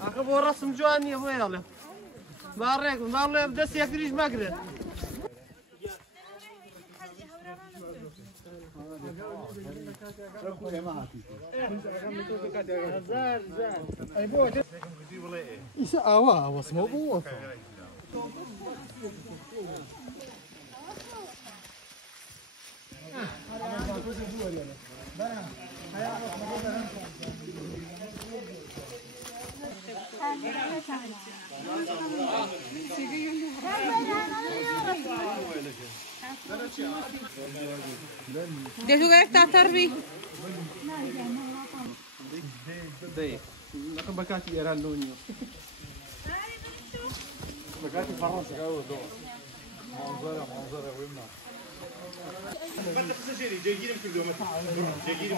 أخبو رسم جواني أبو يلا باريكم والله يبدأ سيكريش مقرن إيش أوا واسمه بوه ده شو قاعد تعتربي؟ دي لكن بكاتي إيران لونيو بكاتي فرنسا قالوا دو منظرة ويمنا ما تخسري جايين كل يوم جايين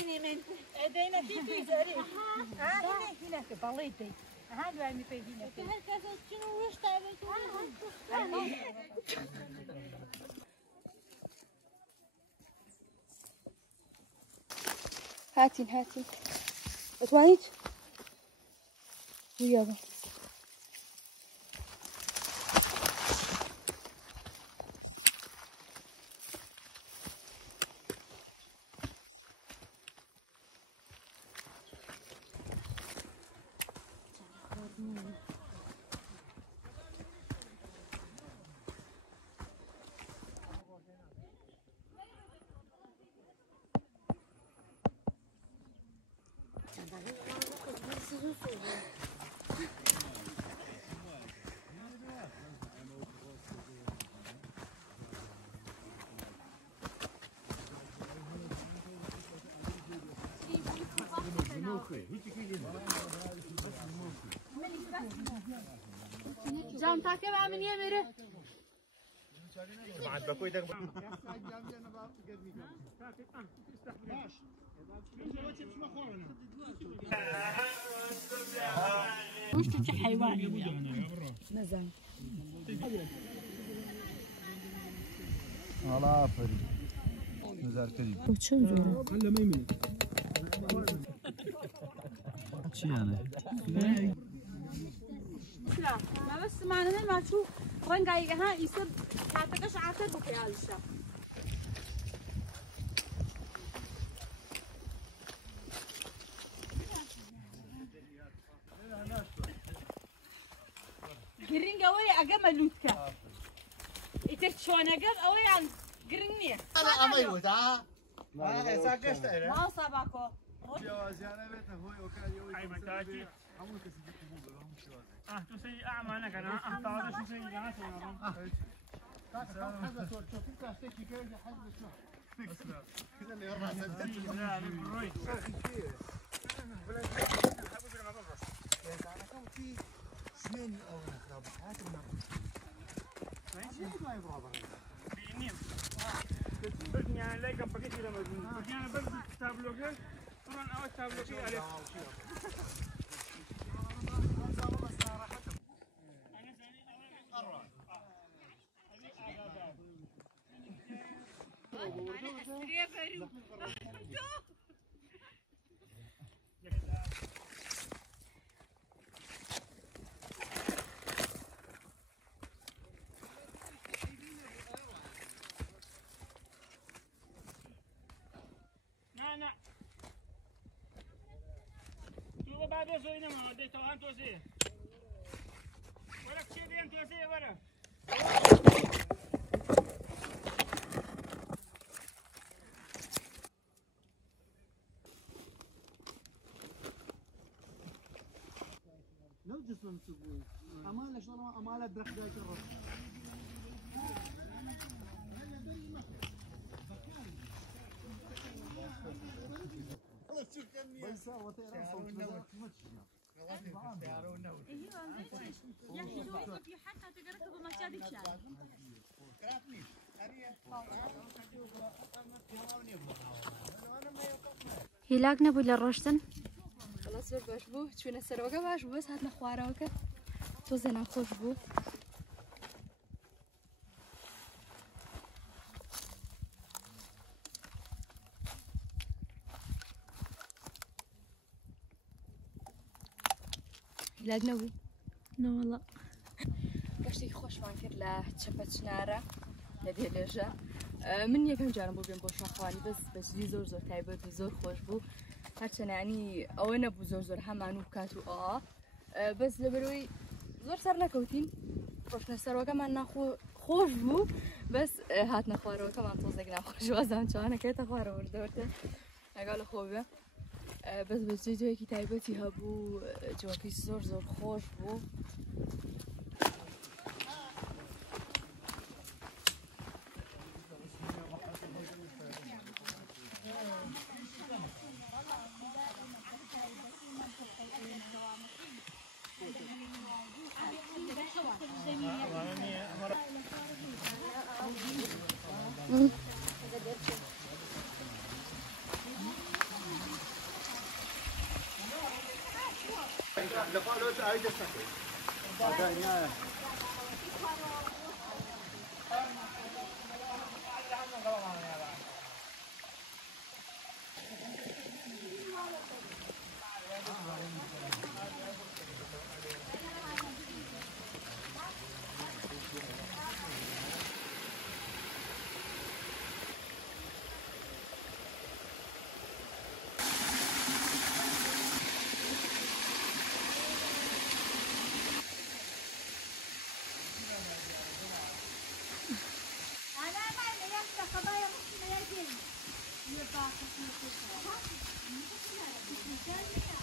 هنا من ادينا في زري هنا في بليتي هذا يعني في هنا في هالكذا شنو وش تعمل هاتين اتوانيت ويابا جان تاكل من يمره بعد بكوي ده وش تجي حيوان نزل الله فري نزار كريم وشو زوره هلا ما يمين شو يعني ما بس معنا ما تشوف رنجاي ها يصير تعتقش عاتق بكي على الشام جرين قوي أجمل لوتكا يتشون أجر قوي عن جرينية أنا أمي وتاع ما ساكت ما صابكو هاي متاجي تو سي أعمى أنا كان أحتاج شو سي جاهز يعني لا يقف بقيت إلى مجنون يعني بس تابلوكي طبعا أول تابلوكي عليه لا شو بعد وصلنا ما ده توان توسي ولا كشي دي أنت توسي ولا لو جسم سبوي أمانة شلون أمانة درخت ذاك الرص هلاك نبوي للرشتن خلاص زۆر باش بوو چوونە سەرۆگە باش بوو بەس هاتنە خوارەوەکە تۆزێ ناخۆش بوو هیلاک نەبووی نوالله گەشتێکی خۆشمان کرد لە چەپە چنارە لە دێلێژە من یەکەم جارم بۆ بێن بۆ شاخوانی بەس بەجلی زۆر زۆر تایبەت و زۆر خۆش بوو هەرچەنانی ئەوە نەبوو زۆر هەمان و بکات و ئەوە بەس لەبەرەوەی زۆر سەر نەکەوتین ڕۆشنە سەرۆکەمان خۆش بوو بەس هاتنە خوارەوەکەمان تۆزێک ناخۆش وازان چوانەکەێتە خوارە وردەوردە ئەگەڵ خۆ بێ بەس بەجێ جۆیەکی تایبەتی هەبوو جۆکەی زۆر خۆش بوو قضايا مش ميادين.